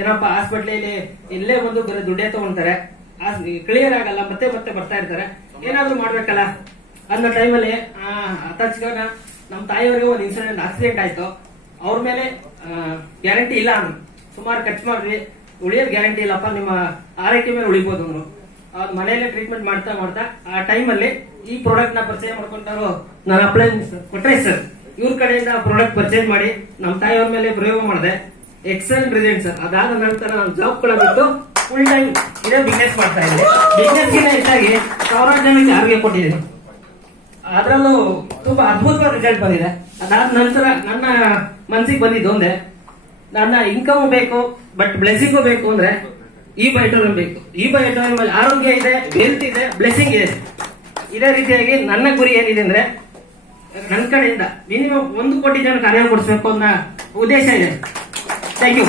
ಏನಪ್ಪಾ ಹಾಸ್ಪಿಟ್ಲಲ್ಲಿ ಇಲ್ಲೇ ಬಂದು ಬರೀ ದುಡ್ಡೇ ತಗೊಂತಾರೆ, ಕ್ಲಿಯರ್ ಆಗಲ್ಲ, ಮತ್ತೆ ಮತ್ತೆ ಬರ್ತಾ ಇರ್ತಾರೆ, ಏನಾದ್ರು ಮಾಡ್ಬೇಕಲ್ಲ ಅನ್ನೋ ಟೈಮಲ್ಲಿ ತಕ್ಷಣ ನಮ್ಮ ತಾಯಿಯವರಿಗೆ ಒಂದು ಇನ್ಸಿಡೆಂಟ್ ಆಕ್ಸಿಡೆಂಟ್ ಆಯ್ತು. ಅವ್ರ ಮೇಲೆ ಗ್ಯಾರಂಟಿ ಇಲ್ಲ ಅಂದ್ರು. ಸುಮಾರು ಖರ್ಚು ಮಾಡ್ರಿ, ಉಳಿಯೋದ್ ಗ್ಯಾರಂಟಿ ಇಲ್ಲಪ್ಪ, ನಿಮ್ಮ ಆರೈಕೆ ಮೇಲೆ ಉಳಿಬಹುದು ಅಂದ್ರು. ಅದ್ ಮನೆಯಲ್ಲೇ ಟ್ರೀಟ್ಮೆಂಟ್ ಮಾಡ್ತಾ ಮಾಡ್ತಾ ಆ ಟೈಮಲ್ಲಿ ಈ ಪ್ರಾಡಕ್ಟ್ ನ ಪರ್ಚೇಸ್ ಮಾಡ್ಕೊಂಡಾರು ನಾನು ಅಪ್ಲೈನ್ಸ್ ಕೊಟ್ರೆ ಸರ್, ಇವ್ರ ಕಡೆಯಿಂದ ಪ್ರಾಡಕ್ಟ್ ಪರ್ಚೇಸ್ ಮಾಡಿ ನಮ್ಮ ತಾಯಿಯವ್ರ ಮೇಲೆ ಪ್ರಯೋಗ ಮಾಡಿದೆ. Excellent result sir. ಅದಾದ ನಂತರ ನಾನು ಜಾಬ್ ಬಿಟ್ಟು ಫುಲ್ ಟೈಮ್ ಇದೇ ಬಿಸ್ನೆಸ್ ಮಾಡ್ತಾ ಇದ್ದೆ. ಬಿಸ್ನೆಸ್ ಗಿಂತ ಹೆಚ್ಚಾಗಿ ಸಾವಿರಾರು ಜನಕ್ಕೆ ಆರೋಗ್ಯ ಕೊಟ್ಟಿದ್ದೀನಿ. ಅದರಲ್ಲೂ ತುಂಬಾ ಅದ್ಭುತವಾದ ರಿಸಲ್ಟ್ ಬಂದಿದೆ. ಅದಾದ ನಂತರ ನನ್ನ ಮನಸ್ಸಿಗೆ ಬಂದಿದ್ದು ಒಂದೇ, ನನ್ನ ಇನ್ಕಮ್ ಬೇಕು ಬಟ್ ಬ್ಲೆಸ್ಸಿಂಗು ಬೇಕು ಅಂದ್ರೆ ಈ ಬಯೋಟೋನಿಯಂ ಬೇಕು. ಈ ಬಯೋಟೋನಿಯಂ ಅಲ್ಲಿ ಆರೋಗ್ಯ ಇದೆ, ಹೆಲ್ತ್ ಇದೆ, ಬ್ಲೆಸ್ಸಿಂಗ್ ಇದೆ. ಇದೇ ರೀತಿಯಾಗಿ ನನ್ನ ಗುರಿ ಏನಿದೆ ಅಂದ್ರೆ ನನ್ನ ಕಡೆಯಿಂದ ಮಿನಿಮಮ್ 1 ಕೋಟಿ ಜನಕ್ಕೆ ಆರೋಗ್ಯ ಕೊಡಿಸಬೇಕು ಅನ್ನೋ ಉದ್ದೇಶ ಇದೆ. Thank you.